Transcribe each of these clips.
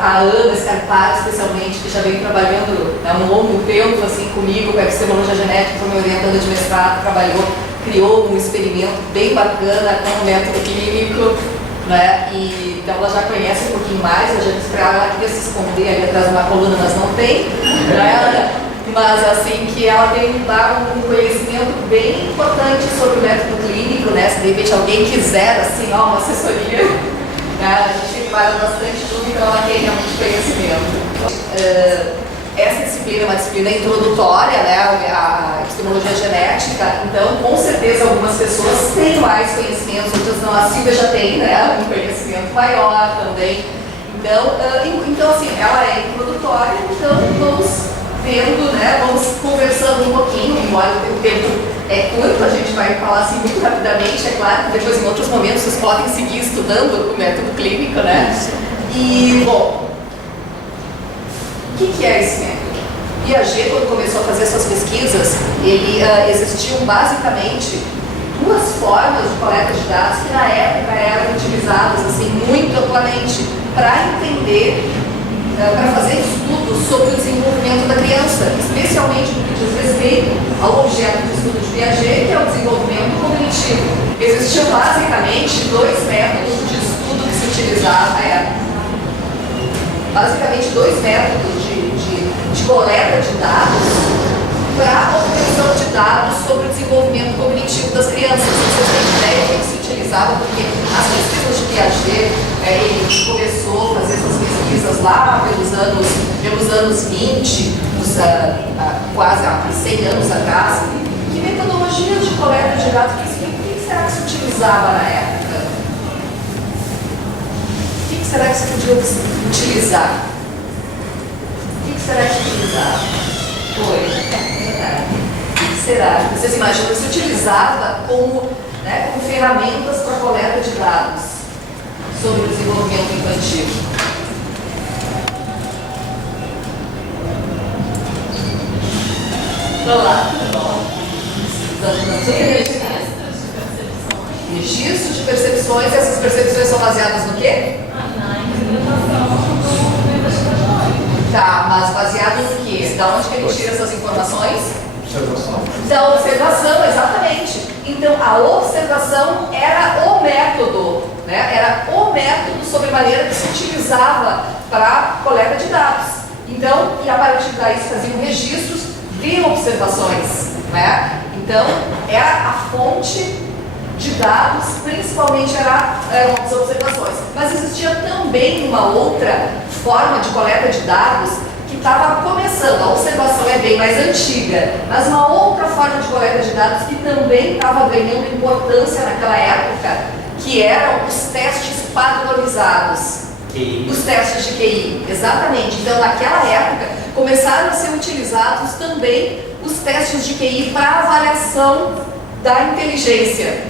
a Ana Scarparo, especialmente, que já vem trabalhando há um longo tempo assim, comigo, com a epistemologia genética, foi minha orientanda de mestrado, criou um experimento bem bacana com o método clínico, né? E, então ela já conhece um pouquinho mais, a gente esperava, ela queria se esconder ali atrás de uma coluna, mas não tem, né? Mas assim, que ela tem dado um conhecimento bem importante sobre o método clínico, né? Se de repente alguém quiser, assim, ó, uma assessoria, né? A gente trabalha bastante tudo, então ela tem realmente conhecimento. Essa disciplina é uma disciplina introdutória, né, a epistemologia genética, então com certeza algumas pessoas têm mais conhecimentos, outras não. A Silvia já tem, né, um conhecimento maior também. Então assim, ela é introdutória, então vamos vendo, né, vamos conversando um pouquinho, embora o tempo é curto, a gente vai falar assim muito rapidamente, é claro, que depois em outros momentos vocês podem seguir estudando o método clínico, né? E, bom, o que é esse método? Piaget, quando começou a fazer suas pesquisas, existiam basicamente duas formas de coleta de dados que na época eram utilizadas assim, muito amplamente para entender, para fazer estudos sobre o desenvolvimento da criança, especialmente no que diz respeito ao objeto de estudo de Piaget, que é o desenvolvimento cognitivo. Existiam basicamente dois métodos de estudo que se utilizavam na época. Basicamente dois métodos de coleta de dados para a obtenção de dados sobre o desenvolvimento cognitivo das crianças. Vocês têm ideia do que se utilizava, porque as pesquisas de Piaget, ele começou a fazer essas pesquisas lá pelos anos 20, quase há 100 anos atrás. Que metodologias de coleta de dados, o que será que se utilizava na época? O que será que se podia utilizar? O que será que se utilizava? O que será? Vocês imaginam que se utilizava como ferramentas para coleta de dados sobre o desenvolvimento infantil? Vamos lá. Registros de percepções, essas percepções são baseadas no quê? Tá, mas baseado no quê? Da onde que ele tira essas informações? Observação. Da observação, exatamente. Então, a observação era o método, né? Era o método sobre maneira que se utilizava para coleta de dados. Então, e a partir daí se faziam registros de observações, né? Então, era a fonte de dados, principalmente eram as observações. Mas existia também uma outra forma de coleta de dados que estava começando. A observação é bem mais antiga, mas uma outra forma de coleta de dados que também estava ganhando importância naquela época, que eram os testes padronizados. Os testes de QI, exatamente. Então, naquela época, começaram a ser utilizados também os testes de QI para avaliação da inteligência.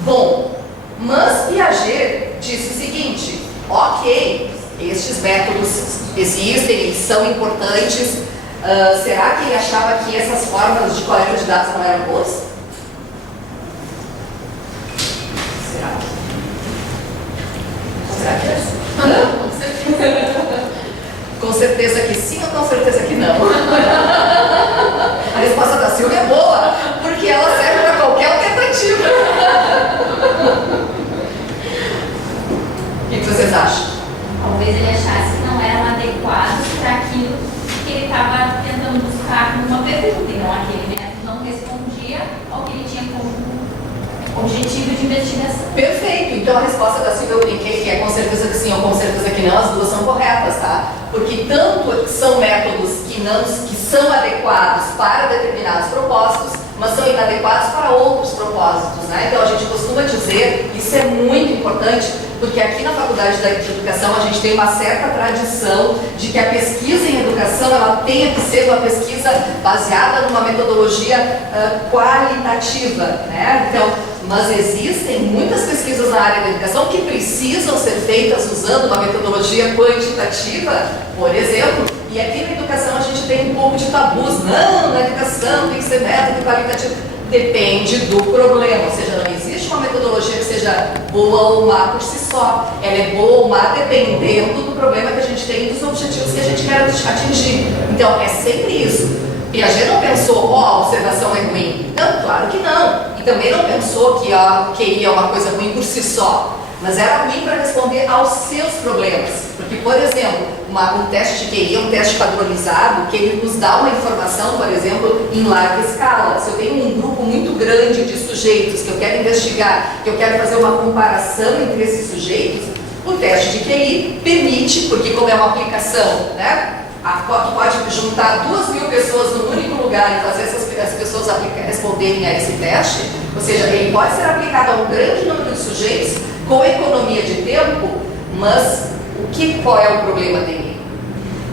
Bom, mas Piaget disse o seguinte: ok, estes métodos existem, eles são importantes, será que ele achava que essas formas de coleta de dados não eram boas? Será? Será que é? Com certeza que sim ou com certeza que não? A resposta da Silvia é boa, porque ela serve para qualquer alternativa. O que vocês acham? Talvez ele achasse que não eram adequados para aquilo que ele estava tentando buscar numa pergunta, e não aquele método não respondia ao que ele tinha como objetivo de investigação. Perfeito. Então a resposta da Silvia eu brinquei que é com certeza que sim ou com certeza que não, as duas são corretas, tá? Porque tanto são métodos que são adequados para determinados propósitos, mas são inadequados para outros propósitos, né? Então a gente costuma dizer, isso é muito importante, porque aqui na Faculdade de Educação a gente tem uma certa tradição de que a pesquisa em educação ela tenha que ser uma pesquisa baseada numa metodologia qualitativa, né? Então, mas existem muitas pesquisas na área da educação que precisam ser feitas usando uma metodologia quantitativa, por exemplo, e aqui na educação a gente tem um pouco de tabus. Não, na educação tem que ser método qualitativo. Depende do problema, ou seja, não existe uma metodologia que seja boa ou má por si só. Ela é boa ou má dependendo do problema que a gente tem e dos objetivos que a gente quer atingir. Então, é sempre isso. Piaget não pensou, a observação é ruim. Não, claro que não. E também não pensou que a QI é uma coisa ruim por si só. Mas era ruim para responder aos seus problemas. Porque, por exemplo, um teste de QI é um teste padronizado que ele nos dá uma informação, por exemplo, em larga escala. Se eu tenho um grupo muito grande de sujeitos que eu quero investigar, que eu quero fazer uma comparação entre esses sujeitos, o teste de QI permite, porque como é uma aplicação, né? Tu pode juntar 2.000 pessoas num único lugar e fazer as pessoas responderem a esse teste, ou seja, ele pode ser aplicado a um grande número de sujeitos com economia de tempo, mas qual é o problema dele?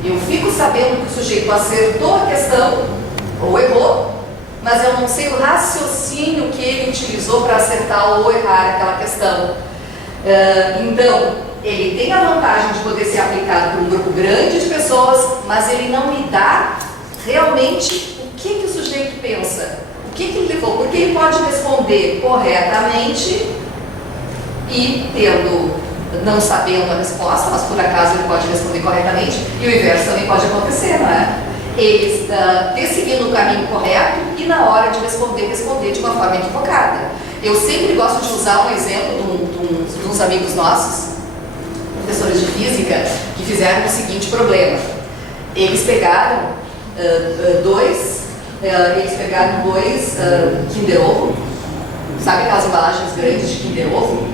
Eu fico sabendo que o sujeito acertou a questão ou errou, mas eu não sei o raciocínio que ele utilizou para acertar ou errar aquela questão. Então, ele tem a vantagem de poder ser aplicado por um grupo grande de pessoas, mas ele não me dá realmente o que o sujeito pensa, o que ele levou, porque ele pode responder corretamente e não sabendo a resposta, mas por acaso ele pode responder corretamente, e o inverso também pode acontecer, não é? Ele ter seguido o caminho correto e na hora de responder de uma forma equivocada. Eu sempre gosto de usar um exemplo de uns amigos nossos, professores de física, que fizeram o seguinte problema. Eles pegaram dois Kinder Ovo, sabe aquelas embalagens grandes de Kinder Ovo?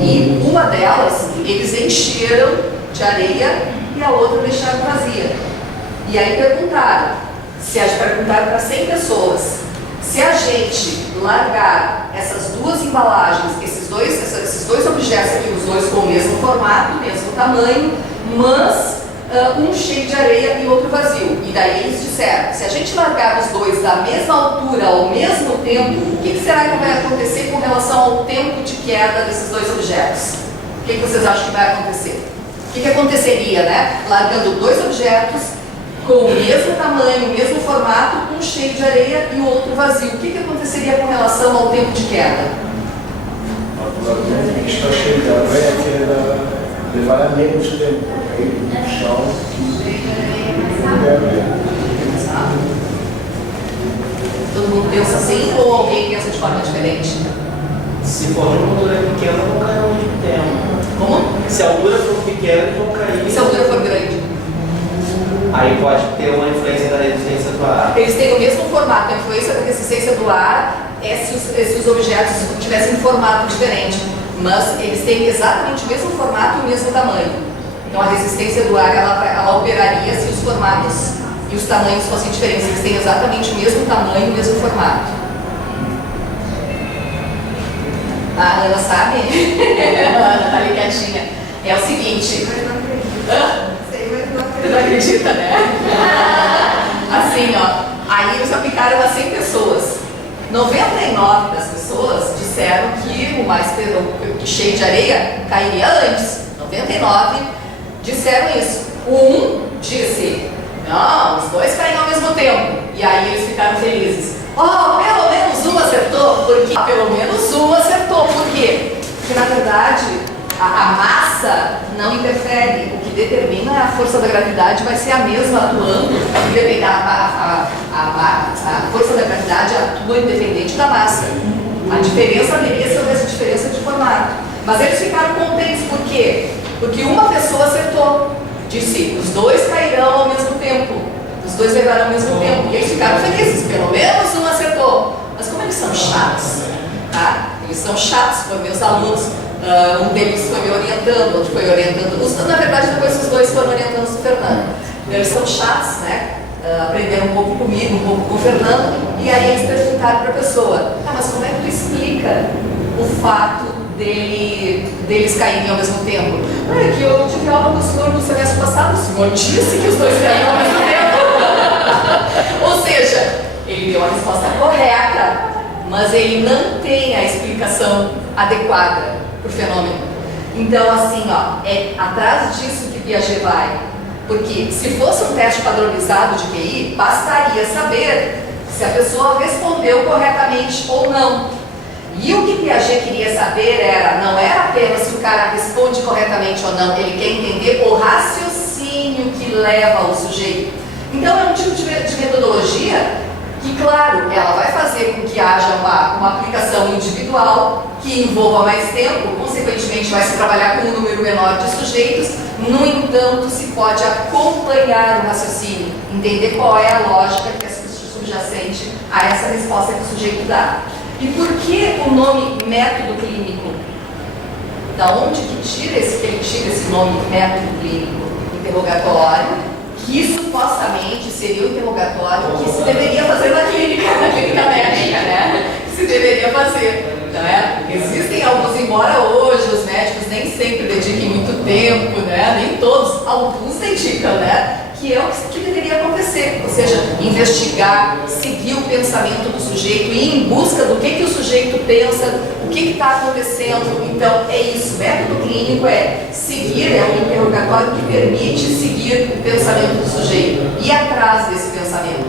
E uma delas eles encheram de areia e a outra deixaram vazia. E aí perguntaram para 100 pessoas, se a gente largar essas duas embalagens, esses dois objetos aqui, os dois com o mesmo formato, mesmo tamanho, mas um cheio de areia e outro vazio. E daí eles disseram, se a gente largar os dois da mesma altura ao mesmo tempo, o que será que vai acontecer com relação ao tempo de queda desses dois objetos? O que vocês acham que vai acontecer? O que aconteceria, né? Largando dois objetos com o mesmo tamanho, o mesmo formato, um cheio de areia e o outro vazio. O que aconteceria com relação ao tempo de queda? O que está cheio de areia levar menos tempo a cair no chão Todo mundo pensa assim ou alguém pensa de forma diferente? Se for de uma altura pequena, vão cair ao mesmo tempo. Como? Se a altura for pequena, eles vão cair. E se a altura for grande? Aí pode ter uma influência da resistência do ar. Eles têm o mesmo formato. A influência da resistência do ar é se os objetos tivessem um formato diferente. Mas eles têm exatamente o mesmo formato e o mesmo tamanho. Então a resistência do ar ela operaria se os formatos e os tamanhos fossem diferentes. Eles têm exatamente o mesmo tamanho e o mesmo formato. A Ana sabe? A Ana tá ligadinha. É o seguinte. Você não acredita, né? Assim, aí eles aplicaram a 100 pessoas. 99 das pessoas disseram que o cheio de areia cairia antes. 99 disseram isso. Disse, não, os dois caíram ao mesmo tempo. E aí eles ficaram felizes. Pelo menos um acertou. Por quê? Pelo menos um acertou. Por quê? Porque na verdade a massa não interfere. O que determina é a força da gravidade vai ser a mesma atuando. A força da gravidade atua independente da massa. A diferença deveria ser essa diferença de formato. Mas eles ficaram contentes por quê? Porque uma pessoa acertou. Disse, os dois cairão ao mesmo tempo. Os dois levaram ao mesmo tempo. E eles ficaram felizes. Pelo menos um acertou. Mas como eles são chatos, tá? Eles são chatos, foram meus alunos. Um deles foi me orientando, outro foi orientando. Na verdade, depois os dois foram orientando o Fernando. Eles são chatos, né? Aprenderam um pouco comigo, um pouco com o Fernando. E aí eles perguntaram para a pessoa, mas como é que tu explica o fato deles caírem ao mesmo tempo? É que eu tive aula do senhor no semestre passado, o senhor disse que os dois caíram ao mesmo tempo. Ou seja, ele deu a resposta correta, mas ele não tem a explicação adequada para o fenômeno. Então, assim, é atrás disso que Piaget vai. Porque se fosse um teste padronizado de QI, bastaria saber se a pessoa respondeu corretamente ou não. E o que Piaget queria saber não era apenas se o cara responde corretamente ou não, ele quer entender o raciocínio que leva o sujeito. Então é um tipo de metodologia que, claro, ela vai fazer com que haja uma aplicação individual que envolva mais tempo, consequentemente vai se trabalhar com um número menor de sujeitos, no entanto, se pode acompanhar o raciocínio, entender qual é a lógica que é subjacente a essa resposta que o sujeito dá. E por que o nome método clínico? Da onde que ele tira esse nome método clínico? Interrogatório, que supostamente seria o interrogatório que se deveria fazer na clínica médica, né? Que se deveria fazer, né? Existem alguns, embora hoje os médicos nem sempre dediquem muito tempo, né? Nem todos, alguns dedicam, né? Que é o que deveria acontecer, ou seja, investigar, seguir o pensamento do sujeito, ir em busca do que o sujeito pensa, o que está acontecendo. Então, é isso, o método clínico é seguir, é um interrogatório que permite seguir o pensamento do sujeito, ir atrás desse pensamento.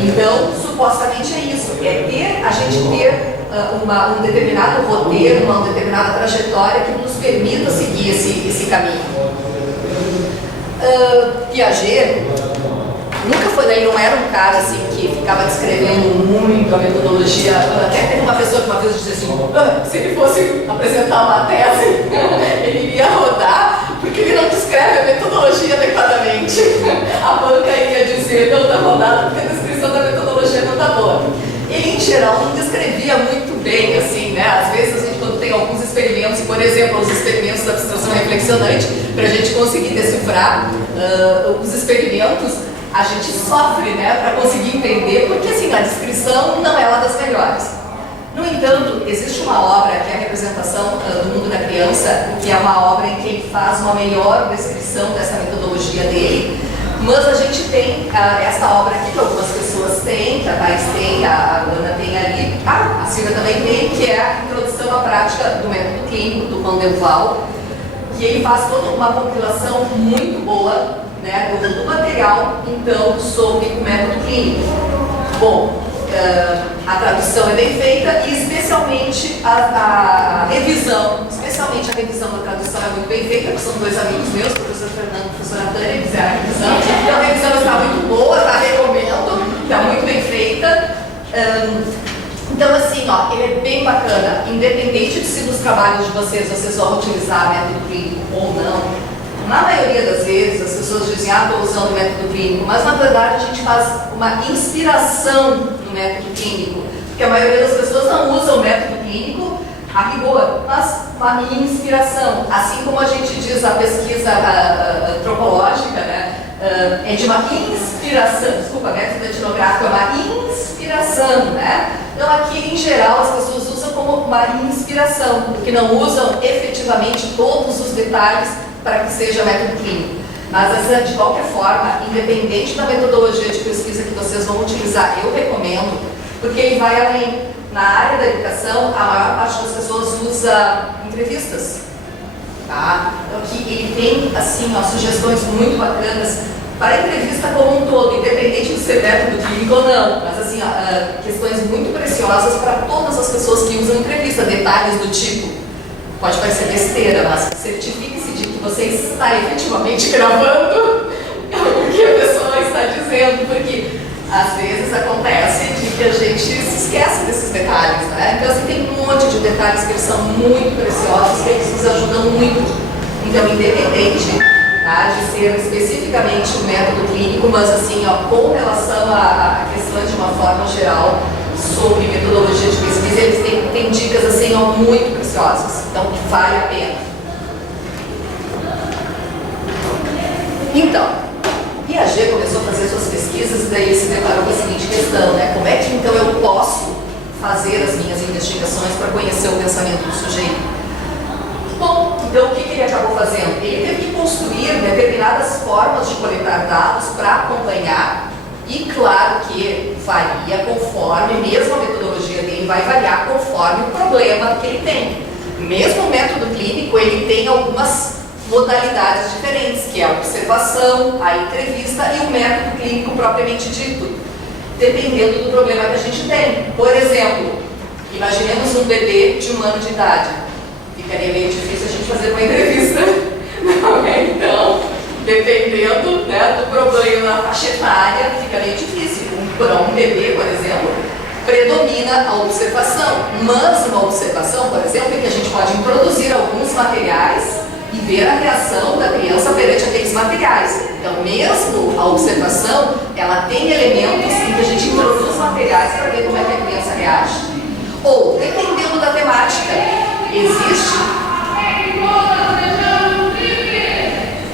Então, supostamente é isso, é a gente ter um determinado roteiro, uma determinada trajetória que nos permita seguir esse caminho. Piaget nunca foi, ele não era um cara assim que ficava descrevendo muito a metodologia. Até teve uma pessoa que uma vez disse assim, se ele fosse apresentar uma tese, ele iria rodar, porque ele não descreve a metodologia adequadamente. A banca iria dizer, não está rodada porque a descrição da metodologia não está boa. Ele, em geral, não descrevia muito bem, assim, né? Às vezes a gente, quando tem alguns experimentos, por exemplo, os experimentos da abstração reflexionante, para a gente conseguir decifrar os experimentos, a gente sofre, né, para conseguir entender, porque, assim, a descrição não é uma das melhores. No entanto, existe uma obra que é a representação do mundo da criança, que é uma obra em que ele faz uma melhor descrição dessa metodologia dele. Mas a gente tem essa obra aqui que algumas pessoas têm, que a Thais tem, a Ana tem ali, a Silvia também tem, que é a Introdução à Prática do Método Clínico, do Van der Waal, que ele faz toda uma compilação muito boa, né, do material, então, sobre o método clínico. Bom, a tradução é bem feita e especialmente a revisão, da tradução é muito bem feita, porque são dois amigos meus, o professor Fernando e a professora Tânia, que fizeram a revisão. Então a revisão está muito boa, tá? Recomendo, está muito bem feita. Então assim, ó, ele é bem bacana, independente de se nos trabalhos de vocês vão utilizar método clínico ou não. Na maioria das vezes as pessoas dizem, estou usando o método clínico, mas na verdade a gente faz uma inspiração no método clínico, porque a maioria das pessoas não usa o método clínico a rigor, mas uma inspiração. Assim como a gente diz a pesquisa antropológica, né, é de uma inspiração, desculpa, método etnográfico é uma inspiração, né? Então aqui em geral as pessoas usam como uma inspiração, porque não usam efetivamente todos os detalhes para que seja método clínico. Mas, de qualquer forma, independente da metodologia de pesquisa que vocês vão utilizar, eu recomendo, porque ele vai além. Na área da educação, a maior parte das pessoas usa entrevistas. Tá? Então, aqui ele tem, assim, ó, sugestões muito bacanas para a entrevista como um todo, independente de ser método clínico ou não. Mas, assim, ó, questões muito preciosas para todas as pessoas que usam entrevista. Detalhes do tipo, pode parecer besteira, mas certifique-se de que você está efetivamente gravando o que a pessoa está dizendo, porque às vezes acontece de que a gente se esquece desses detalhes, né? Então assim, tem um monte de detalhes que eles são muito preciosos, que eles nos ajudam muito. Então, independente, tá, de ser especificamente o método clínico, mas assim, ó, com relação a questões de uma forma geral sobre metodologia de pesquisa, eles têm dicas assim, ó, muito preciosas, então que vale a pena. Então, Piaget começou a fazer suas pesquisas e daí ele se deparou com a seguinte questão, né? Como é que então eu posso fazer as minhas investigações para conhecer o pensamento do sujeito? Bom, então o que ele acabou fazendo? Ele teve que construir determinadas formas de coletar dados para acompanhar, e claro que varia conforme, mesmo a metodologia dele vai variar conforme o problema que ele tem. Mesmo o método clínico, ele tem algumas modalidades diferentes, que é a observação, a entrevista e o método clínico propriamente dito, dependendo do problema que a gente tem. Por exemplo, Imaginemos um bebê de 1 ano de idade. Ficaria meio difícil a gente fazer uma entrevista. Não é? Então, dependendo, né, do problema na faixa etária, fica meio difícil. Para um bebê, por exemplo, predomina a observação. Mas uma observação, por exemplo, em que a gente pode introduzir alguns materiais e ver a reação da criança perante aqueles materiais. Então, mesmo a observação, ela tem elementos em que a gente introduz materiais para ver como é que a criança reage. Ou, dependendo da temática,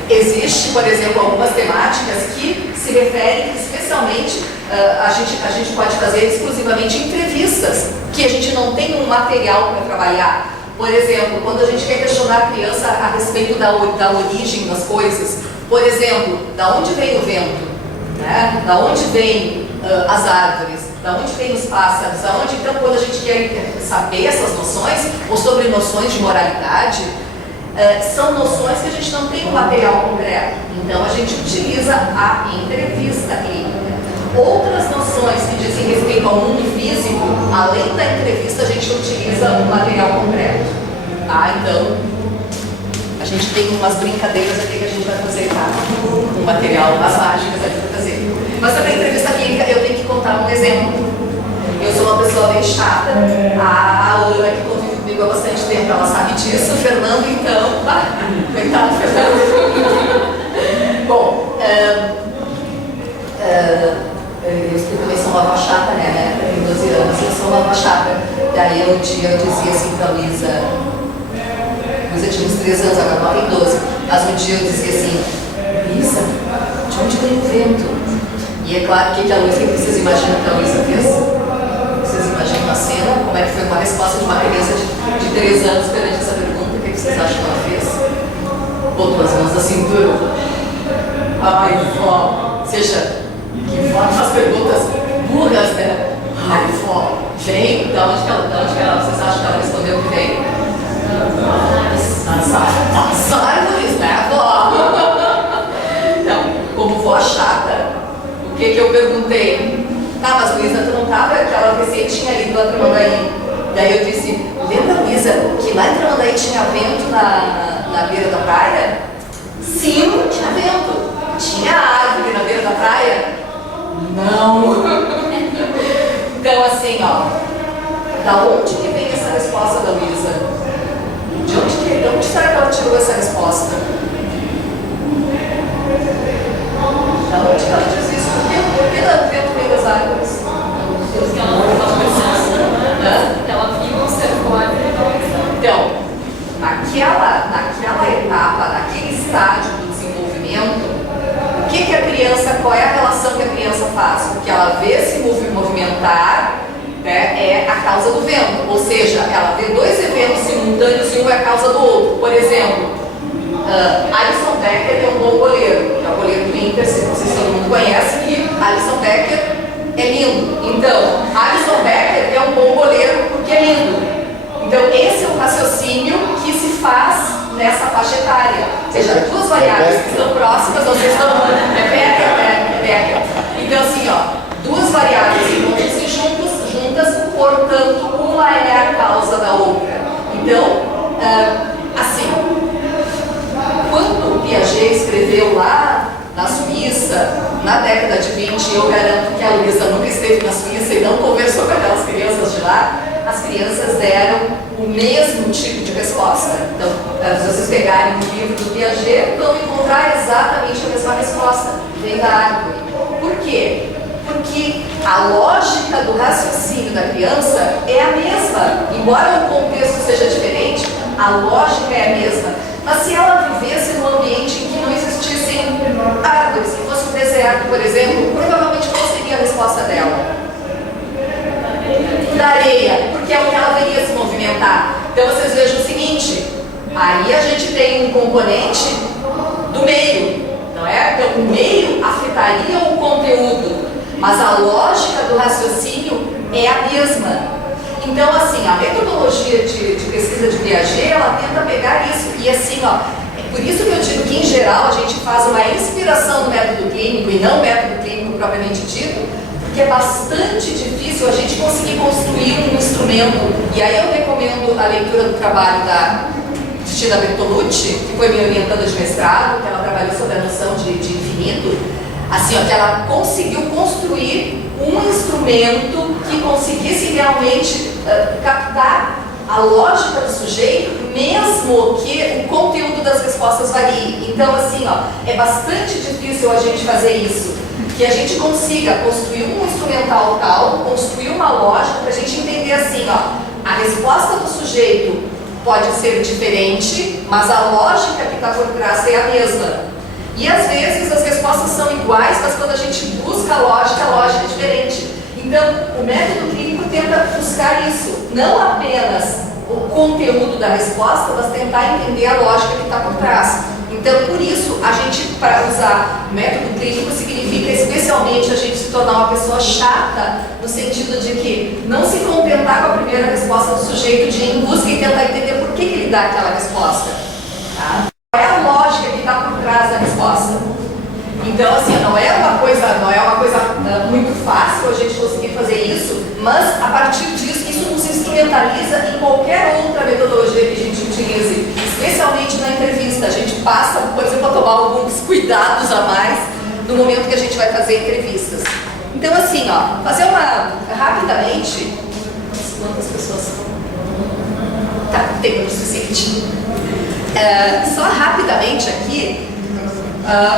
existe, por exemplo, algumas temáticas que se referem especialmente, a gente pode fazer exclusivamente entrevistas, que a gente não tem um material para trabalhar. Por exemplo, quando a gente quer questionar a criança a respeito da origem das coisas, por exemplo, da onde vem o vento, né? Da onde vem as árvores, da onde vem os pássaros, da onde, então, quando a gente quer saber essas noções, ou sobre noções de moralidade, são noções que a gente não tem um material concreto. Então, a gente utiliza a entrevista clínica. Outras noções que dizem respeito ao mundo físico, além da entrevista, a gente utiliza um material concreto. Tá? Então, a gente tem umas brincadeiras aqui que a gente vai fazer, tá? Um material, as mágicas a gente vai fazer. Mas também entrevista clínica, eu tenho que contar um exemplo. Eu sou uma pessoa bem chata. A Ana, que convive comigo há bastante tempo, ela sabe disso. O Fernando, então, coitado, Fernando. Bom, eu também sou uma chata, né? Tenho 12 anos, eu sou uma chata. Daí um dia eu dizia assim pra Luísa tinha uns 3 anos, agora ela tem 12. Mas um dia eu dizia assim, Luísa, de onde vem o vento? E é claro que a Luísa, o que vocês imaginam que a Luísa fez? Vocês imaginam a cena? Como é que foi uma resposta de uma criança de 3 anos perante essa pergunta? O que vocês acham que ela fez? Botou as mãos na cintura. Ai, vó, seja, que vó faz perguntas burras, né? Ai, vó, vem, da onde que ela, vocês acham que ela respondeu que vem? As árvores, né, vó? Então, como vó chata, o que eu perguntei? Tá, mas Luísa, tu não tava, que ela recente tinha ido lá em Tramandaí. Daí eu disse, lembra, Luísa, que lá em Tramandaí tinha vento na beira da praia? Sim, tinha vento. Tinha árvore na beira da praia? Não. Então, assim, ó, da onde que vem essa resposta da Luísa? De onde será que ela tirou essa resposta? Da onde que ela diz isso? Por que o vento vem das árvores? Porque ela viu, observou a vida. Então, naquela etapa, naquele estágio do desenvolvimento, o que a criança, qual é a relação que a criança faz? O que ela vê se movimentar, né, é a causa do vento, ou seja, ela vê 2 eventos simultâneos e um é a causa do outro. Por exemplo, Alisson Becker é um bom goleiro, que é o goleiro do Inter, se vocês todo mundo conhece, e Alisson Becker é lindo. Então, Alisson Becker é um bom goleiro porque é lindo. Então, esse é o raciocínio que se faz nessa faixa etária. Ou seja, 2 variáveis que estão próximas, não sei se todo mundo é Becker. Então, assim, ó, 2 variáveis encontram-se juntas, portanto, uma é a causa da outra. Então, assim, quando Piaget escreveu lá na Suíça, na década de 20, eu garanto que a Luísa nunca esteve na Suíça e não conversou com aquelas crianças de lá, as crianças deram o mesmo tipo de resposta. Então, se vocês pegarem o livro do Piaget, vão encontrar exatamente a mesma resposta, vem da árvore. Por quê? Porque a lógica do raciocínio da criança é a mesma. Embora o contexto seja diferente, a lógica é a mesma. Mas se ela vivesse num ambiente em que não existissem árvores, que fosse um deserto, por exemplo, provavelmente qual seria a resposta dela? Da areia, porque é o que ela veria se movimentar. Então vocês vejam o seguinte, aí a gente tem um componente do meio, não é? Então o meio afetaria o conteúdo, mas a lógica do raciocínio é a mesma. Então, assim, a metodologia de pesquisa de Piaget, ela tenta pegar isso. E assim, ó, é por isso que eu digo que, em geral, a gente faz uma inspiração no método clínico e não método clínico propriamente dito, porque é bastante difícil a gente conseguir construir um instrumento. E aí eu recomendo a leitura do trabalho da Cristina Bertolucci, que foi minha orientanda de mestrado, que ela trabalhou sobre a noção de infinito, assim, ó, que ela conseguiu construir um instrumento que conseguisse realmente captar a lógica do sujeito, mesmo que o conteúdo das respostas varie. Então, assim, ó, é bastante difícil a gente fazer isso, que a gente consiga construir um instrumental tal, construir uma lógica para a gente entender assim, ó, a resposta do sujeito pode ser diferente, mas a lógica que está por trás é a mesma. E às vezes as respostas são iguais, mas quando a gente busca a lógica é diferente. Então, o método clínico tenta buscar isso, não apenas o conteúdo da resposta, mas tentar entender a lógica que está por trás. Então, por isso, a gente, para usar o método clínico, significa especialmente a gente se tornar uma pessoa chata, no sentido de que não se contentar com a primeira resposta do sujeito, de ir em busca e tentar entender por que ele dá aquela resposta. Tá? Qual é a lógica que está por trás da resposta? Então, assim, não é uma coisa muito fácil a gente conseguir fazer isso, mas a partir disso, isso nos instrumentaliza em qualquer outra metodologia que a gente utilize, especialmente na entrevista. A gente passa, por exemplo, a tomar alguns cuidados a mais no momento que a gente vai fazer entrevistas. Então, assim, ó, fazer rapidamente. Quantas pessoas? Tá, tempo suficiente. Só rapidamente aqui.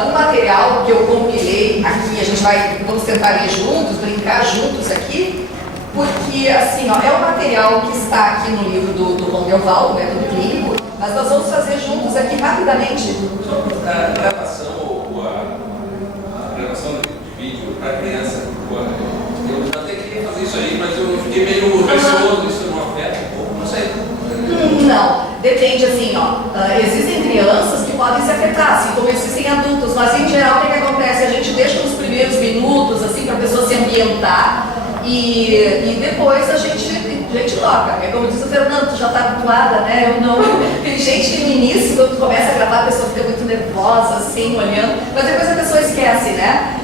Um material que eu compilei aqui, vamos tentar ir juntos, brincar juntos aqui, porque assim, ó, é um material que está aqui no livro do Ron Del Valle, o método clínico, mas nós vamos fazer juntos aqui rapidamente. A gravação de vídeo para criança, eu até queria fazer isso aí, mas eu fiquei meio receoso, isso não afeta um pouco, não sei. Não, depende assim, ó. Existem crianças que podem se afetar, assim como existem adultos, mas em geral o que acontece? A gente deixa nos primeiros minutos, assim, para a pessoa se ambientar e depois a gente toca. É como diz o Fernando, tu já está habituada, né? Eu não. Tem gente que no início, quando tu começa a gravar, a pessoa fica muito nervosa, assim, olhando, mas depois a pessoa esquece, né?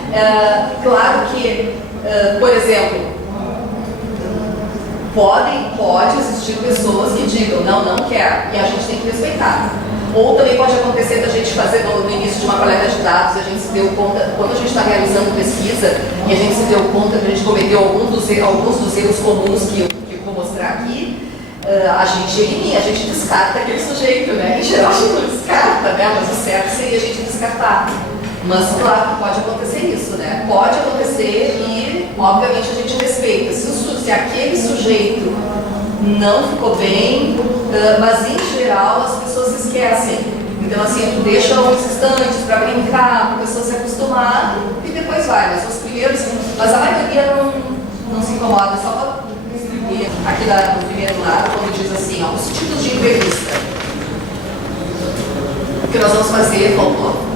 Claro que, por exemplo, pode existir pessoas que digam, não quero, e a gente tem que respeitar. Ou também pode acontecer da gente fazer no início de uma coleta de dados, a gente se deu conta, quando a gente está realizando pesquisa, e a gente se deu conta que a gente cometeu alguns dos erros comuns que eu vou mostrar aqui, a gente elimina, a gente descarta aquele sujeito, né? Em geral a gente não descarta, né? Mas o certo seria a gente descartar. Mas claro, pode acontecer isso, né? Pode acontecer e, obviamente, a gente respeita. Se aquele sujeito não ficou bem, mas em geral as pessoas esquecem. Então, assim, tu deixa uns instantes para brincar, para a pessoa se acostumar e depois vai. Mas a maioria não se incomoda, só para distribuir aqui no primeiro lado, quando diz assim, ó, os tipos de entrevista. O que nós vamos fazer, voltou.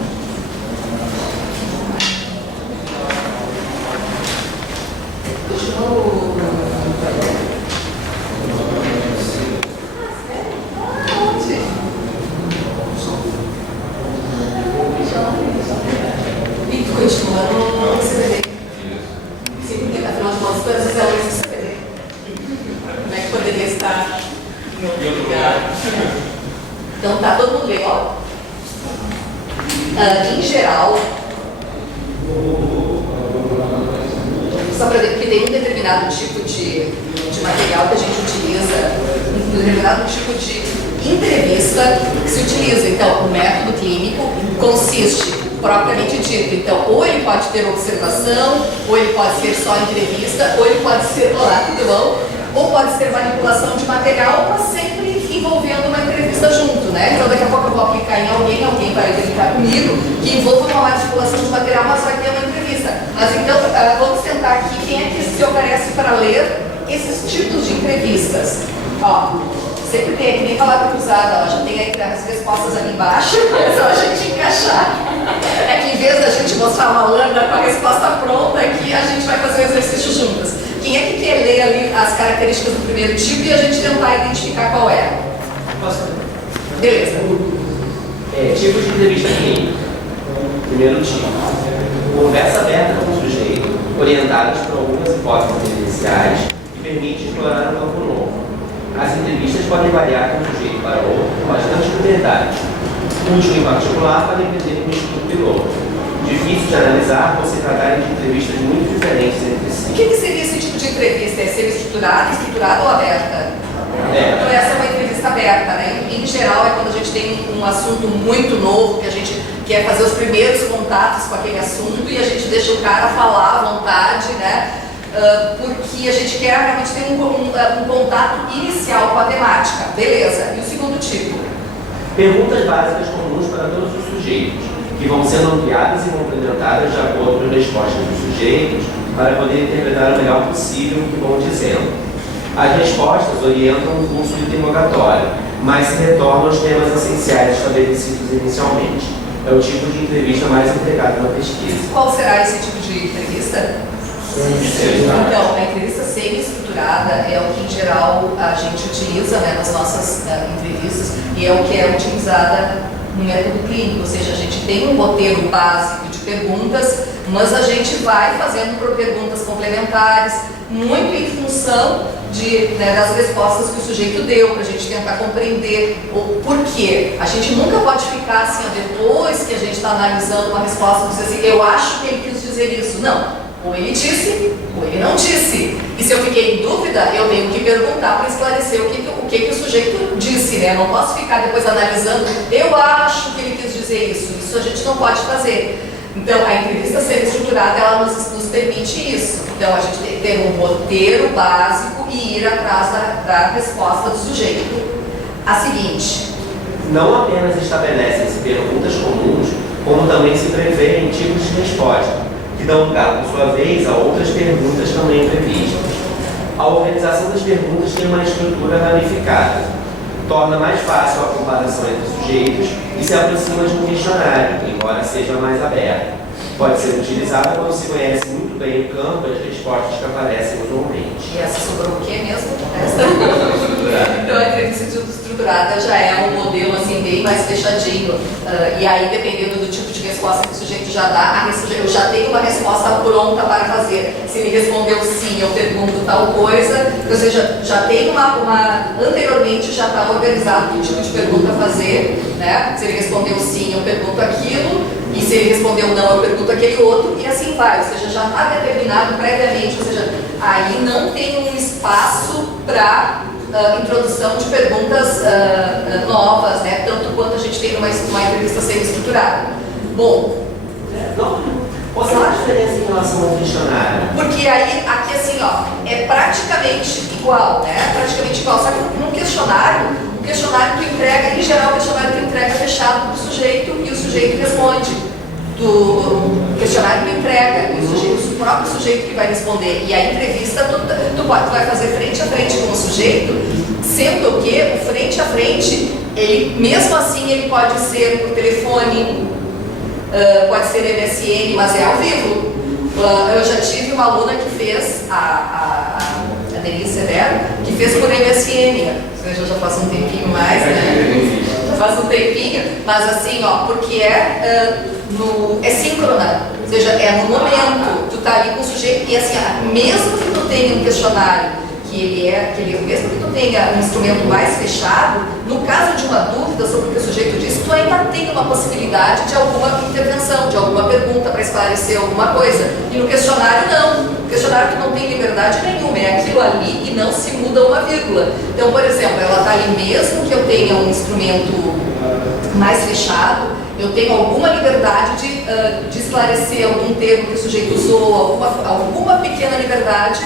Continuando no CBD. Sim, porque afinal de contas, todas as aulas do CBD. Como é que poderia estar em outro lugar? Então tá todo mundo bem, ó. Em geral, só para ver que tem um determinado tipo de material que a gente utiliza, um determinado tipo de entrevista que se utiliza. Então, o método clínico consiste propriamente dito. Então, ou ele pode ter observação, ou ele pode ser só entrevista, ou ele pode ser, olá, tudo bom? Ou pode ser manipulação de material, mas sempre envolvendo uma entrevista junto, né? Então, daqui a pouco eu vou aplicar em alguém vai verificar comigo, que envolva uma manipulação de material, mas vai ter uma entrevista. Mas então, vamos tentar aqui quem é que se oferece para ler esses tipos de entrevistas. Ó, sempre tem, que nem palavra cruzada, ó, já tem aí as respostas ali embaixo, é só a gente encaixar. É que em vez da gente mostrar uma lâmina com a resposta pronta, aqui a gente vai fazer o exercício juntas. Quem é que quer ler ali as características do primeiro tipo e a gente tentar identificar qual é? Beleza. Tipo de entrevista clínica. Primeiro tipo. Conversa aberta com o sujeito. orientadas por algumas hipóteses iniciais e permite explorar um campo novo. As entrevistas podem variar de um sujeito para outro com bastante liberdade. Útil em particular para entender um estudo piloto. Difícil de analisar por se tratarem de entrevistas muito diferentes entre si. O que seria esse tipo de entrevista? É semi-estruturada, estruturada ou aberta? Então essa é uma entrevista aberta, né? Em geral é quando a gente tem um assunto muito novo, que a gente quer fazer os primeiros contatos com aquele assunto e a gente deixa o cara falar à vontade, né? Porque a gente quer realmente ter um contato inicial com a temática. Beleza. E o segundo tipo? Perguntas básicas comuns para todos os sujeitos, que vão sendo ampliadas e complementadas de acordo com as respostas dos sujeitos para poder interpretar o melhor possível o que vão dizendo. As respostas orientam o curso de interrogatório, mas se retornam aos temas essenciais estabelecidos inicialmente. É o tipo de entrevista mais empregado na pesquisa. Qual será esse tipo de entrevista? Então, a entrevista semi-estruturada é o que, em geral, a gente utiliza, né, nas nossas entrevistas e é o que é utilizada no método clínico, ou seja, a gente tem um roteiro básico de perguntas, mas a gente vai fazendo por perguntas complementares, muito em função das respostas que o sujeito deu, para a gente tentar compreender o porquê. A gente nunca pode ficar assim, depois que a gente está analisando uma resposta, dizer assim, eu acho que ele quis dizer isso. Não. Ou ele disse, ou ele não disse. E se eu fiquei em dúvida, eu tenho que perguntar para esclarecer o que o sujeito disse, né? Eu não posso ficar depois analisando, eu acho que ele quis dizer isso. Isso a gente não pode fazer. Então, a entrevista semi-estruturada, ela nos permite isso. Então, a gente tem que ter um roteiro básico e ir atrás da resposta do sujeito. A seguinte. Não apenas estabelecem-se perguntas comuns, como também se prevêem tipos de resposta, que dão lugar, por sua vez, a outras perguntas também previstas. A organização das perguntas tem uma estrutura ramificada, torna mais fácil a comparação entre sujeitos e se aproxima de um questionário, embora seja mais aberto. Pode ser utilizada quando se conhece muito bem o campo e as respostas que aparecem usualmente. E essa sobrou o quê mesmo? Então, a entrevista estruturada já é um modelo assim, bem mais fechadinho. E aí, dependendo do tipo de resposta que o sujeito já dá, eu já tenho uma resposta pronta para fazer. Se ele respondeu sim, eu pergunto tal coisa. Ou seja, já tem anteriormente já está organizado que tipo de pergunta a fazer. Né? Se ele respondeu sim, eu pergunto aquilo. E se ele respondeu não, eu pergunto aquele outro, e assim vai, ou seja, já está determinado previamente, ou seja, aí não tem um espaço para introdução de perguntas novas, né, tanto quanto a gente tem numa entrevista semi-estruturada. Bom, qual é a diferença em relação ao questionário? Porque aí, aqui assim, ó, é praticamente igual, né, praticamente igual, só que num questionário, o questionário tu entrega, em geral o questionário tu entrega fechado para o sujeito e o sujeito responde. O questionário tu entrega, o próprio sujeito que vai responder. E a entrevista tu vai fazer frente a frente com o sujeito, sendo que o frente a frente, ele, mesmo assim, ele pode ser por telefone, pode ser MSN, mas é ao vivo. Eu já tive uma aluna que fez, a Denise Severo, que fez por MSN, ou seja, já faz um tempinho mais, né? Já faz um tempinho, mas assim, ó, porque é síncrona, ou seja, é no momento, tu tá ali com o sujeito, e assim, mesmo que tu tenha um questionário, mesmo que tu tenha um instrumento mais fechado, no caso de uma dúvida sobre o que o sujeito disse, tu ainda tem uma possibilidade de alguma intervenção, de alguma pergunta para esclarecer alguma coisa. E no questionário não. No questionário tu não tem liberdade nenhuma, é aquilo ali e não se muda uma vírgula. Então, por exemplo, ela está ali mesmo que eu tenha um instrumento mais fechado, eu tenho alguma liberdade de esclarecer algum termo que o sujeito usou, alguma pequena liberdade.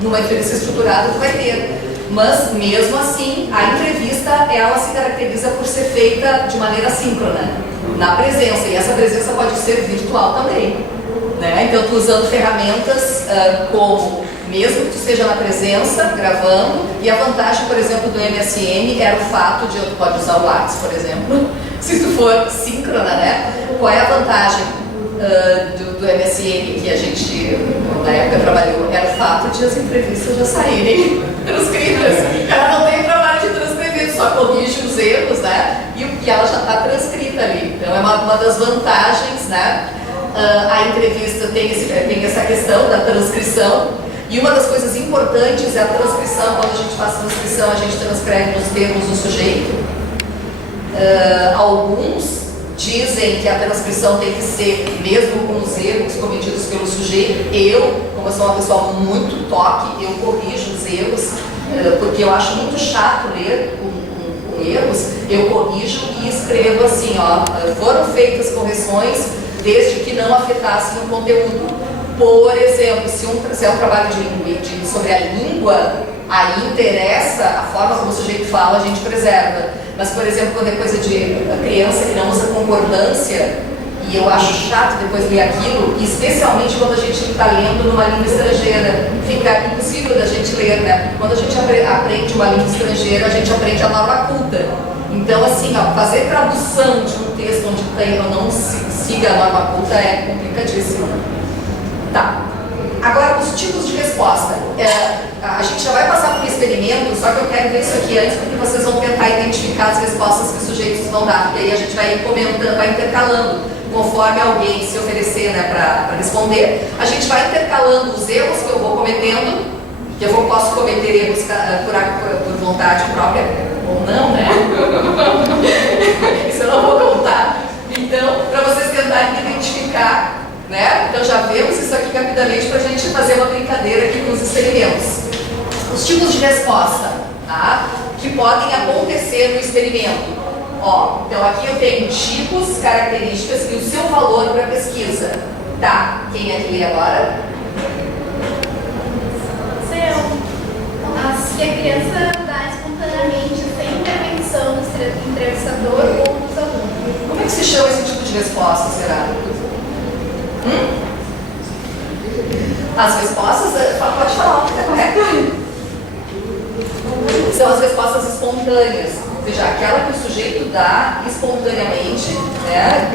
Numa entrevista estruturada tu vai ter, mas mesmo assim a entrevista ela se caracteriza por ser feita de maneira síncrona, na presença, e essa presença pode ser virtual também, né? Então tu usando ferramentas como, mesmo que tu esteja na presença, gravando, e a vantagem, por exemplo, do MSN era o fato de tu pode usar o WhatsApp, por exemplo, se tu for síncrona, né? Qual é a vantagem do MSN que a gente na época trabalhou? Era o fato de as entrevistas já saírem transcritas. Ela não tem trabalho de transcrever, só corrige os erros, né? E ela já está transcrita ali. Então é uma das vantagens, né? a entrevista tem essa questão da transcrição, e uma das coisas importantes é a transcrição. Quando a gente faz transcrição, a gente transcreve nos termos do sujeito. Alguns dizem que a transcrição tem que ser mesmo com os erros cometidos pelo sujeito. Eu, como eu sou uma pessoa muito toque, eu corrijo os erros, porque eu acho muito chato ler com erros. Eu corrijo e escrevo assim, ó, foram feitas correções desde que não afetassem o conteúdo. Por exemplo, se é um trabalho sobre a língua, aí interessa a forma como o sujeito fala, a gente preserva. Mas, por exemplo, quando é coisa de criança que não usa concordância, e eu acho chato depois ler aquilo, especialmente quando a gente está lendo numa língua estrangeira, fica impossível da gente ler, né? Porque quando a gente aprende uma língua estrangeira, a gente aprende a norma culta. Então, assim, ó, fazer tradução de um texto onde tem ou não siga a norma culta é complicadíssimo. Tá. Agora, os tipos de resposta. A gente já vai passar por um experimento, só que eu quero ver isso aqui antes, porque vocês vão tentar identificar as respostas que os sujeitos vão dar. E aí a gente vai comentando, vai intercalando, conforme alguém se oferecer, né, para responder. A gente vai intercalando os erros que eu vou cometendo, que eu posso cometer erros por vontade própria, ou não, né? Isso eu não vou contar. Então, para vocês tentarem identificar, né? Então já vemos isso aqui rapidamente para a gente fazer uma brincadeira aqui com os experimentos. Os tipos de resposta, tá? Que podem acontecer no experimento. Ó, então aqui eu tenho tipos, características e o seu valor para pesquisa. Tá, quem é que lê agora? As que a criança dá espontaneamente, sem intervenção do entrevistador ou dos alunos. Como é que se chama esse tipo de resposta, será? As respostas, pode falar, está correto? São as respostas espontâneas, ou seja, aquela que o sujeito dá espontaneamente, né,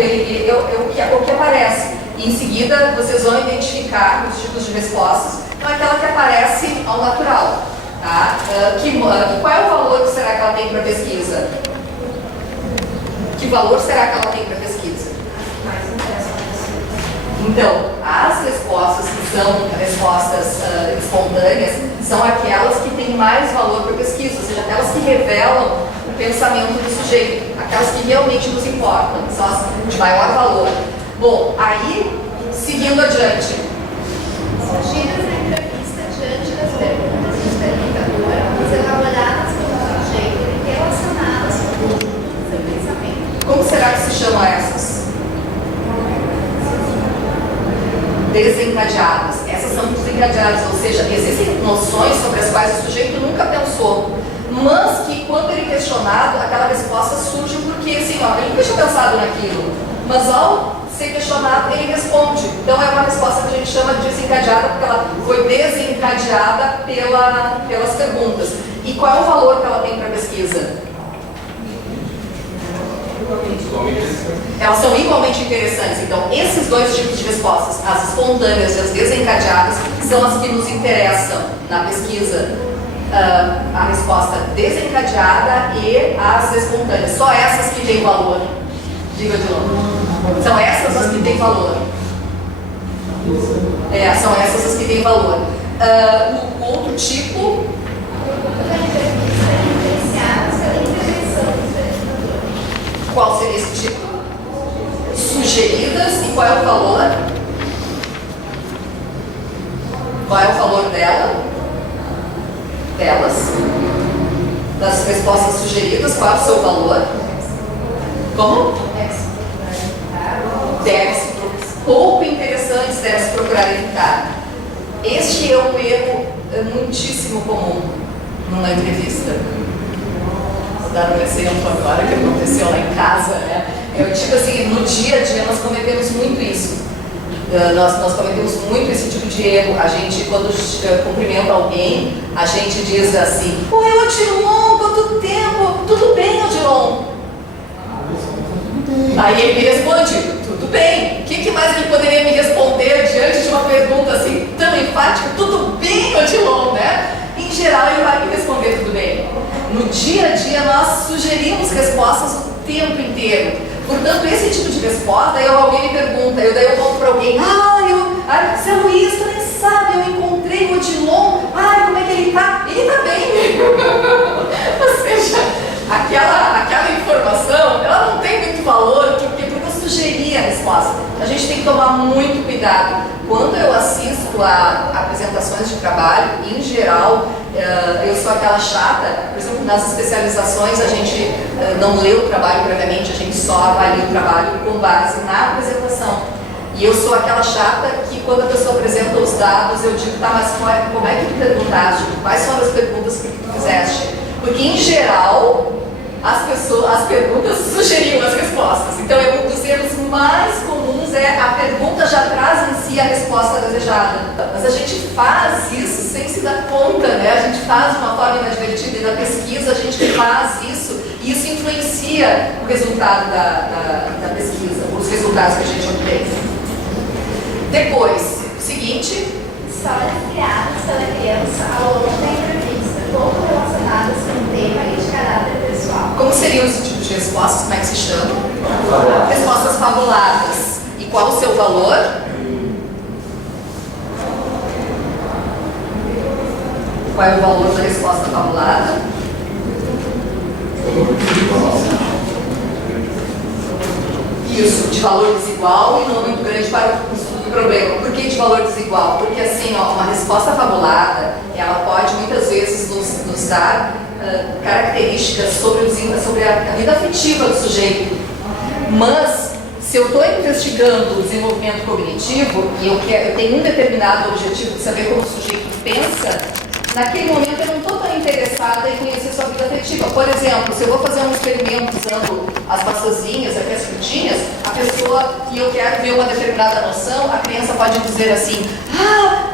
o que aparece. E em seguida vocês vão identificar os tipos de respostas. Então, aquela que aparece ao natural. Tá? Qual é o valor que será que ela tem para a pesquisa? Que valor será que ela tem para a pesquisa? Então, as respostas que são respostas espontâneas são aquelas que têm mais valor para a pesquisa, ou seja, aquelas que revelam o pensamento do sujeito, aquelas que realmente nos importam, são as de maior valor. Bom, aí, seguindo adiante. Sugiras na entrevista diante das perguntas do experimentador, elaboradas pelo sujeito e relacionadas com o seu pensamento. Como será que se chamam essas? Desencadeadas. Essas são desencadeadas, ou seja, existem noções sobre as quais o sujeito nunca pensou, mas que quando ele é questionado, aquela resposta surge porque, assim, ó, ele nunca tinha pensado naquilo, mas ao ser questionado, ele responde. Então é uma resposta que a gente chama de desencadeada, porque ela foi desencadeada pelas perguntas. E qual é o valor que ela tem para a pesquisa? Elas são igualmente interessantes. Então, esses dois tipos de respostas, as espontâneas e as desencadeadas, são as que nos interessam na pesquisa. A resposta desencadeada e as espontâneas. Só essas que têm valor. Diga de novo. São essas as que têm valor. São essas as que têm valor. O outro tipo. Qual seria esse tipo? Sugeridas. E qual é o valor? Qual é o valor delas? Das respostas sugeridas, qual é o seu valor? Como? Deve-se pouco interessantes, deve-se procurar evitar. Este é um erro muitíssimo comum numa entrevista. Vou dar um exemplo agora que aconteceu lá em casa, né? Eu digo assim, no dia a dia nós cometemos muito isso. Nós cometemos muito esse tipo de erro. A gente, quando cumprimenta alguém, a gente diz assim: oi, Odilon, quanto tempo? Tudo bem, Odilon? Aí ele me responde: tudo bem. O que mais ele poderia me responder diante de uma pergunta assim tão enfática? Tudo bem, Odilon, né? Em geral, ele vai me responder tudo bem. No dia a dia, nós sugerimos respostas o tempo inteiro. Portanto, esse tipo de resposta, aí alguém me pergunta, daí eu conto para alguém, seu Luiz, tu nem sabe, eu encontrei o Odilon, como é que ele tá? Ele tá bem. Ou seja, aquela informação, ela não tem muito valor, porque eu sugeri a resposta. A gente tem que tomar muito cuidado. Quando eu assisto a apresentações de trabalho, em geral, eu sou aquela chata, por exemplo, nas especializações a gente não lê o trabalho previamente, a gente só avalia o trabalho com base na apresentação. E eu sou aquela chata que quando a pessoa apresenta os dados, eu digo, mas como é que tu perguntaste? Quais foram as perguntas que tu fizeste? Porque em geral, as perguntas sugeriam as respostas. Então, um dos erros mais comuns é a pergunta já traz em si a resposta desejada. Mas a gente faz isso sem se dar conta, né? A gente faz de uma forma inadvertida e na pesquisa a gente faz isso e isso influencia o resultado da pesquisa, os resultados que a gente obtém. Depois, seguinte. Histórias criadas pela criança ao longo da entrevista, pouco relacionadas com o tema e de caráter pessoal. Como seriam os tipos de respostas? Como é que se chamam? Respostas fabuladas. E qual o seu valor? Qual é o valor da resposta fabulada? Isso, de valor desigual e não muito grande para o problema. Por que de valor desigual? Porque assim, uma resposta fabulada, ela pode muitas vezes nos dar características sobre a vida afetiva do sujeito. Mas, se eu estou investigando o desenvolvimento cognitivo e eu tenho um determinado objetivo de saber como o sujeito pensa, naquele momento eu não estou tão interessada em conhecer sua vida afetiva. Por exemplo, se eu vou fazer um experimento usando as maçãzinhas, aqui as frutinhas, a pessoa, e eu quero ver uma determinada noção, a criança pode dizer assim,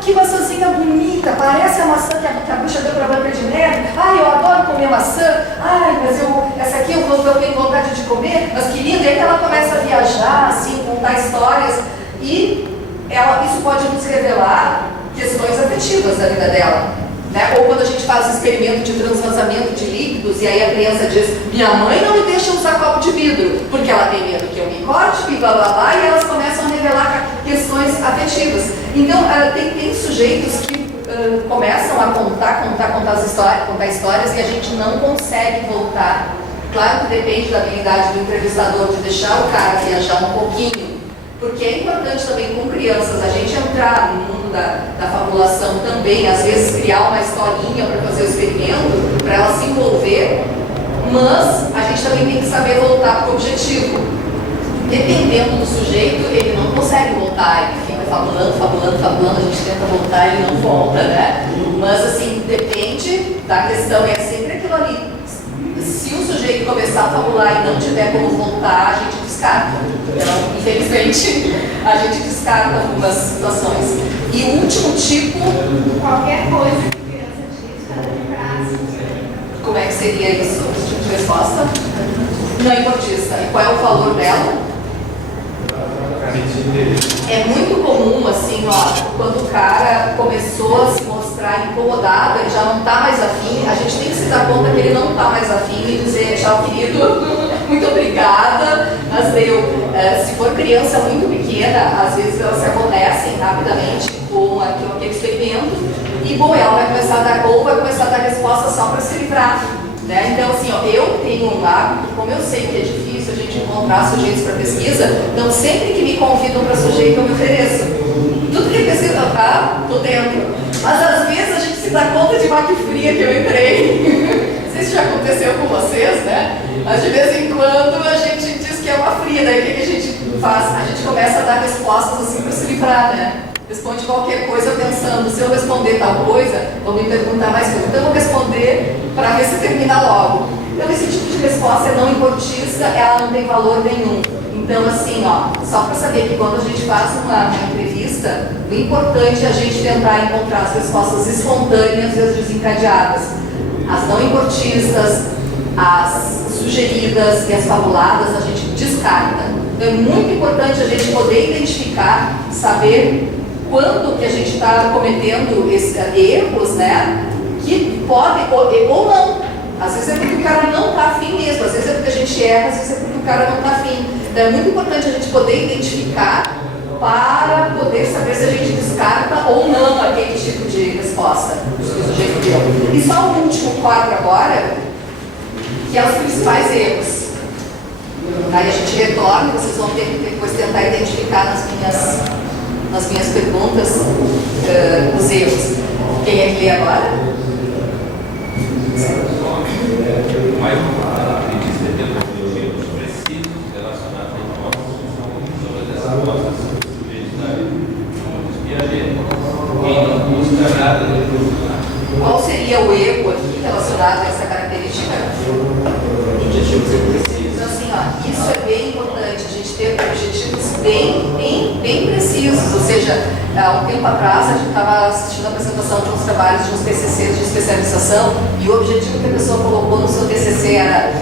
que maçãzinha bonita, parece a maçã que a bruxa deu para a Branca de Neve, eu adoro comer maçã, mas essa aqui eu tenho vontade de comer, mas querida, e aí ela começa a viajar, assim, contar histórias, e isso pode nos revelar questões afetivas da vida dela. Né? Ou quando a gente faz experimento de transvasamento de líquidos e aí a criança diz, minha mãe não me deixa usar copo de vidro porque ela tem medo que eu me corte, e blá blá blá, e elas começam a revelar questões afetivas. Então tem sujeitos que começam a contar histórias e a gente não consegue voltar. Claro que depende da habilidade do entrevistador de deixar o cara viajar um pouquinho, porque é importante também com crianças a gente entrar no mundo da fabulação também, às vezes criar uma historinha para fazer o experimento, para ela se envolver, mas a gente também tem que saber voltar para o objetivo. Dependendo do sujeito, ele não consegue voltar, ele fica fabulando, a gente tenta voltar, ele não volta, né? Mas assim, depende da questão, é sempre aquilo ali. Se o sujeito começar a fabular e não tiver como voltar, a gente descarta. Então, infelizmente, a gente descarta algumas situações. E o último tipo... Qualquer coisa que a criança diz fora de prazo. Como é que seria isso? O tipo de resposta? Não é importista. E qual é o valor dela? É muito comum, assim, quando o cara começou a se mostrar incomodado, ele já não está mais afim, a gente tem que se dar conta que ele não está mais afim e dizer, tchau, querido, muito obrigada, mas se for criança muito pequena, às vezes elas se aborrecem rapidamente com aquele experimento e, ela vai começar a dar resposta só para se livrar. Né? Então, assim, eu tenho um hábito, como eu sei que é difícil a gente encontrar sujeitos para pesquisa, então sempre que me convidam para sujeito eu me ofereço. Tudo que é pesquisa, tô dentro. Mas às vezes a gente se dá conta de uma que fria que eu entrei. Não sei se já aconteceu com vocês, né? Mas de vez em quando a gente diz que é uma fria, daí o que a gente faz? A gente começa a dar respostas assim para se livrar, né? Responde qualquer coisa pensando, se eu responder tal coisa, vão me perguntar mais coisa. Então eu vou responder para ver se termina logo. Então esse tipo de resposta é não importista, ela não tem valor nenhum. Então assim, só para saber que quando a gente faz uma entrevista, o importante é a gente tentar encontrar as respostas espontâneas e as desencadeadas. As não importistas, as sugeridas e as fabuladas a gente descarta. Então é muito importante a gente poder identificar, saber quando que a gente está cometendo esses erros, né, que podem, ou não. Às vezes é porque o cara não está afim mesmo, às vezes é porque a gente erra, às vezes é porque o cara não está afim. Então é muito importante a gente poder identificar para poder saber se a gente descarta ou não aquele tipo de resposta que o sujeito deu. E só o último quadro agora, que é os principais erros. Aí a gente retorna, vocês vão ter que depois tentar identificar nas minhas perguntas os erros. Quem é que lê agora? Mais uma crítica de objetivos precisos relacionados a nós, sobre essa nossa subjetividade quem não busca nada de profissional. Qual seria o erro aqui relacionado a essa característica? Objetivos precisos. Então, assim, ó, isso é bem importante, a gente ter objetivos bem precisos. Ou seja, há um tempo atrás a gente estava assistindo a apresentação de uns trabalhos de uns TCCs de especialização e o objetivo que a pessoa colocou no seu TCC era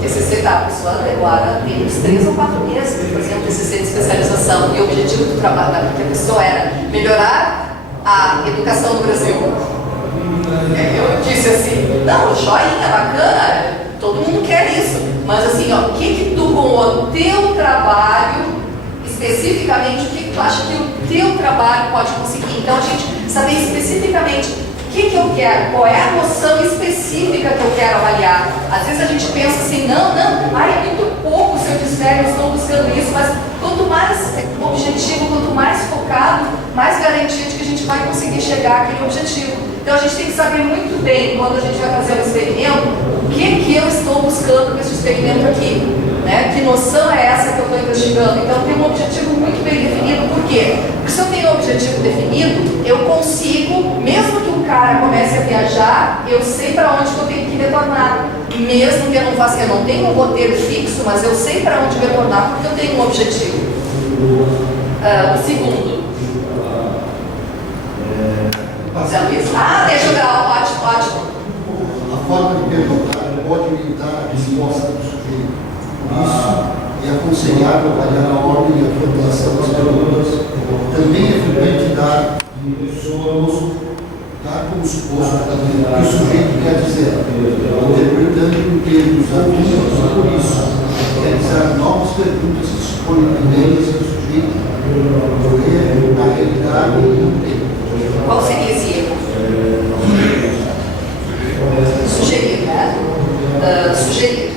TCC da pessoa agora tem uns 3 ou 4 meses de fazer um TCC de especialização e o objetivo do trabalho da pessoa era melhorar a educação do Brasil. Eu disse assim, não, joinha, bacana, todo mundo quer isso, mas assim, ó, o que tu com o teu trabalho, especificamente, o que tu acha que o teu trabalho pode conseguir? Então a gente saber especificamente o que eu quero, qual é a noção específica que eu quero avaliar. Às vezes a gente pensa assim, não, é muito pouco se eu disser, eu estou buscando isso, mas quanto mais objetivo, quanto mais focado, mais garantia de que a gente vai conseguir chegar àquele objetivo. Então a gente tem que saber muito bem, quando a gente vai fazer um experimento, o que eu estou buscando com esse experimento aqui, né? Que noção é essa que eu estou investigando? Então tem um objetivo muito bem definido. Por quê? Porque se eu tenho um objetivo definido, eu consigo, mesmo que o cara comece a viajar, eu sei para onde eu tenho que retornar. Mesmo que eu não tenho um roteiro fixo, mas eu sei para onde retornar porque eu tenho um objetivo. O segundo. Deixa eu dar ótimo. A forma de perguntar pode orientar a resposta do sujeito. Por isso, é aconselhável avaliar a ordem e a formulação das perguntas. Também é frequente dar como suposto o que o sujeito quer dizer, interpretando em termos ativos. Por isso, realizar novas perguntas que suponham ideias que o sujeito na realidade não tem. Qual seria esse erro? Sugerir, né? Sugerir.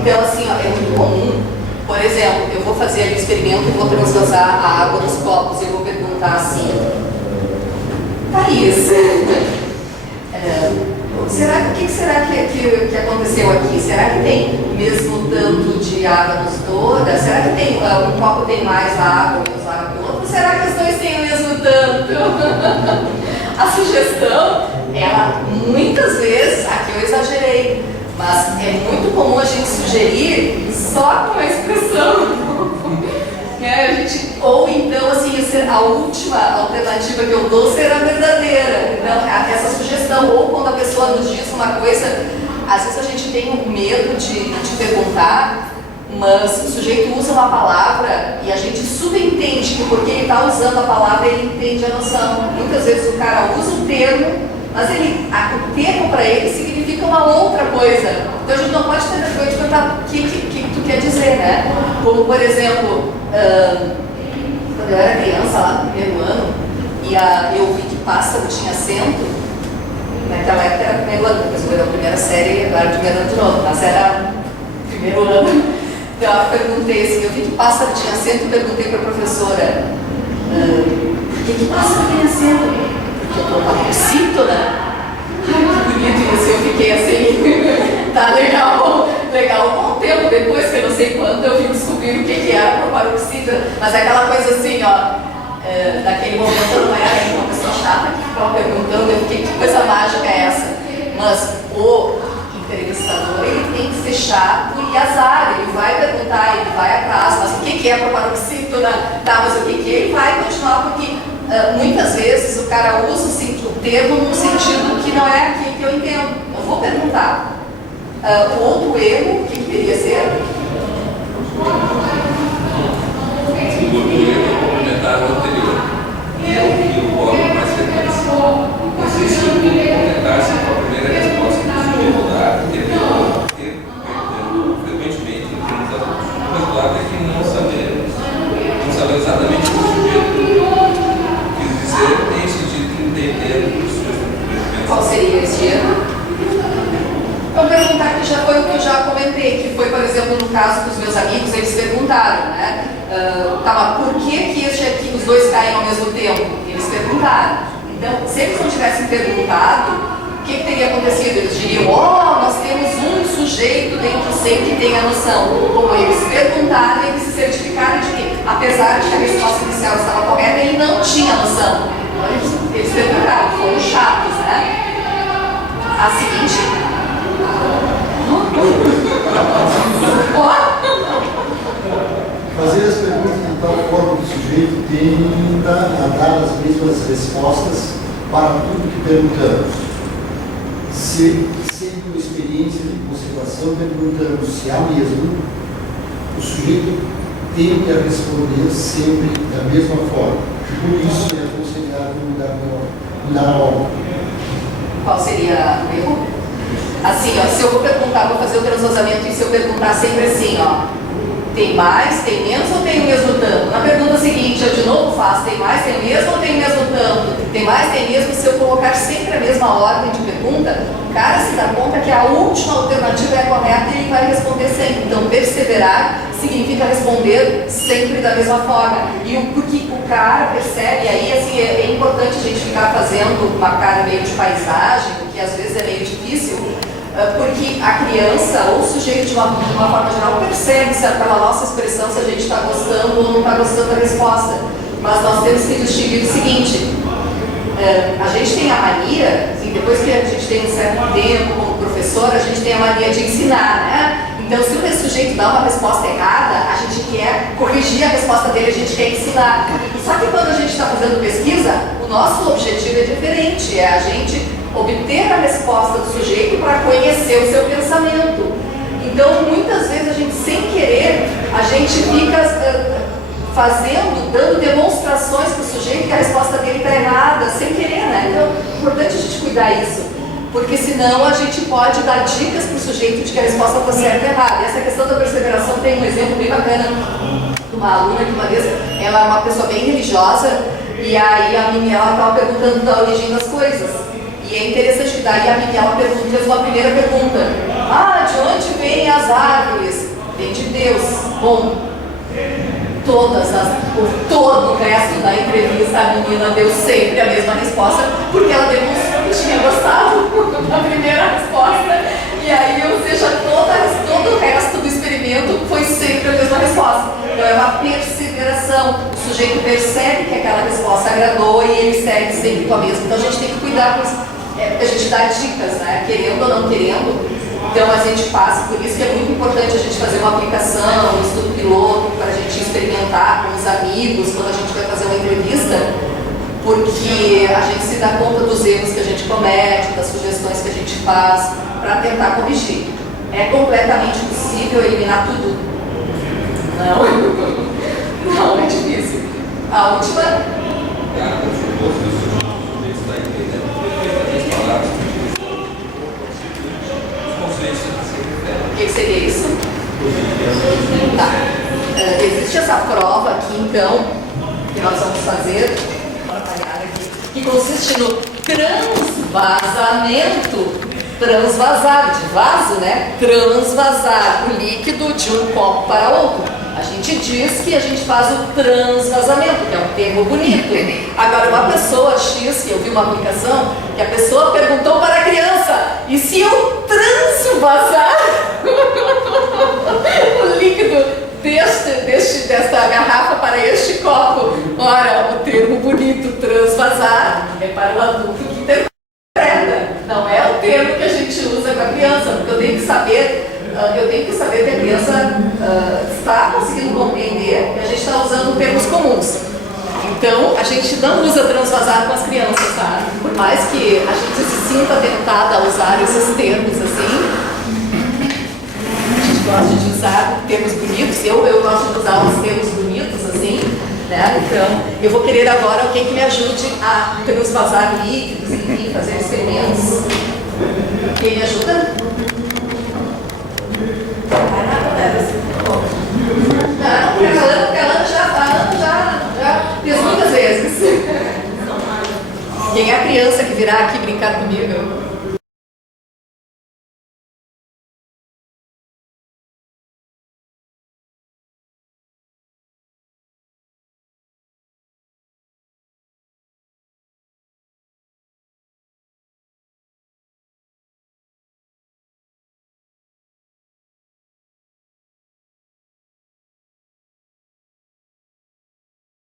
Então, assim, ó, é muito comum. Por exemplo, eu vou fazer ali um experimento e vou transvasar a água nos copos e eu vou perguntar assim: Thaís, o que será que aconteceu aqui? Será que tem mesmo tanto de água nos dois? Será que tem, um copo tem mais água e menos água que o outro? Ou será que os dois têm o mesmo tanto? A sugestão, ela muitas vezes, aqui eu exagerei, mas é muito comum a gente sugerir só com a expressão. Ou então, assim, a última alternativa que eu dou será verdadeira. Então, essa sugestão, ou quando a pessoa nos diz uma coisa, às vezes a gente tem um medo de perguntar, mas o sujeito usa uma palavra e a gente subentende que porque ele está usando a palavra, ele entende a noção. Muitas vezes o cara usa um termo, mas o termo para ele significa uma outra coisa. Então a gente não pode ter vergonha de perguntar o que tu quer dizer, né? Como, por exemplo, quando eu era criança, lá no primeiro ano, e eu vi que pássaro tinha acento. Naquela época era primeiro ano, depois foi a primeira série, agora primeiro ano de novo, mas era primeiro ano. Então eu perguntei assim, eu vi que pássaro tinha acento, perguntei para a professora, por que pássaro tem acento? Porque eu estou paroxítona. Ai, que bonito isso, eu fiquei assim, tá legal, um bom tempo depois, que eu não sei quando, eu vim descobrir o que era paroxítona, mas aquela coisa assim, ó, naquele momento eu não era uma pessoa chata que ficava perguntando, eu fiquei, que coisa mágica é essa? Mas o entrevistador, ele tem que fechar por azar, ele vai perguntar, ele vai atrás, mas o que é paroxítona? Tá, mas o que é? Ele vai continuar, porque muitas vezes o cara usa o termo num sentido que não é aquilo que eu entendo. Eu vou perguntar. O outro erro, o que deveria ser? O outro erro é complementar o anterior. E é o que ocorre mais frequência. Existe o complementar-se com a primeira resposta que o sujeito dá, frequentemente em termos adultos. Mas caso dos meus amigos, eles perguntaram, né? Tá, mas por que os dois caem ao mesmo tempo? Eles perguntaram. Então, se eles não tivessem perguntado, o que teria acontecido? Eles diriam, nós temos um sujeito dentro sem que tenha noção. Como eles perguntaram, eles se certificaram de que, apesar de que a resposta inicial estava correta, ele não tinha noção. Então, eles perguntaram, foram chatos, né? A seguinte... Fazer as perguntas de tal forma que o sujeito tenda a dar as mesmas respostas para tudo que perguntamos. Sendo experiência de observação, perguntando se há mesmo, o sujeito tende a responder sempre da mesma forma. Por isso é aconselhável mudar a ordem. Qual seria o erro? Assim, se eu vou perguntar, vou fazer o transvasamento e se eu perguntar sempre assim, tem mais, tem menos ou tem o mesmo tanto? Na pergunta seguinte, eu de novo faço, tem mais, tem o mesmo ou tem o mesmo tanto? Tem mais, tem mesmo, se eu colocar sempre a mesma ordem de pergunta, o cara se dá conta que a última alternativa é a correta e ele vai responder sempre. Então, perseverar significa responder sempre da mesma forma. E porque o cara percebe, aí assim, é importante a gente ficar fazendo uma cara meio de paisagem, porque às vezes é meio difícil, porque a criança ou o sujeito de uma forma geral percebe se pela nossa expressão se a gente está gostando ou não está gostando da resposta. Mas nós temos que distinguir o seguinte, a gente tem a mania, assim, depois que a gente tem um certo tempo como professor, a gente tem a mania de ensinar, né? Então, se o sujeito dá uma resposta errada, a gente quer corrigir a resposta dele, a gente quer ensinar. Só que quando a gente está fazendo pesquisa, o nosso objetivo é diferente, é a gente obter a resposta do sujeito para conhecer o seu pensamento. Então, muitas vezes, a gente, sem querer, a gente fica dando demonstrações para o sujeito que a resposta dele está errada, sem querer, né? Então, é importante a gente cuidar disso, porque senão a gente pode dar dicas para o sujeito de que a resposta está certa ou errada. E essa questão da perseveração tem um exemplo bem bacana de uma aluna que uma vez, ela é uma pessoa bem religiosa, e aí a menina estava perguntando da origem das coisas. E é interessante que daí a menina fez uma primeira pergunta. De onde vêm as árvores? Vem de Deus. Bom, todo o resto da entrevista a menina deu sempre a mesma resposta, porque ela demonstrou que tinha gostado da primeira resposta. E aí, ou seja, todo o resto do experimento foi sempre a mesma resposta. Então é uma perseveração. O sujeito percebe que aquela resposta agradou e ele segue sempre com a mesma. Então a gente tem que cuidar com isso. A gente dá dicas, né? Querendo ou não querendo. Então a gente passa, por isso que é muito importante a gente fazer uma aplicação, um estudo piloto, para a gente experimentar com os amigos, quando a gente vai fazer uma entrevista, porque a gente se dá conta dos erros que a gente comete, das sugestões que a gente faz, para tentar corrigir. É completamente possível eliminar tudo? Não é difícil. A última... O que seria isso? Tá. Existe essa prova aqui, então, que nós vamos fazer, que consiste no transvasamento. Transvasar, de vaso, né? Transvasar o líquido de um copo para outro. A gente diz que a gente faz o transvasamento, que é um termo bonito. Agora, uma pessoa X, que eu vi uma aplicação, que a pessoa perguntou para a criança, e se eu transvasar o líquido desta garrafa para este copo? Ora, o termo bonito transvasar é para o adulto que interpreta. Não é o termo que a gente usa com a criança, porque eu tenho que saber que a criança está conseguindo compreender, e a gente está usando termos comuns. Então, a gente não usa transvasar com as crianças, tá? Por mais que a gente se sinta tentada a usar esses termos assim, a gente gosta de usar termos bonitos, eu gosto de usar os termos bonitos assim, né? Então, eu vou querer agora alguém que me ajude a transvasar líquidos, enfim, fazer experimentos. Quem me ajuda? Não, porque a Ana já fez muitas vezes. Quem é a criança que virá aqui brincar comigo?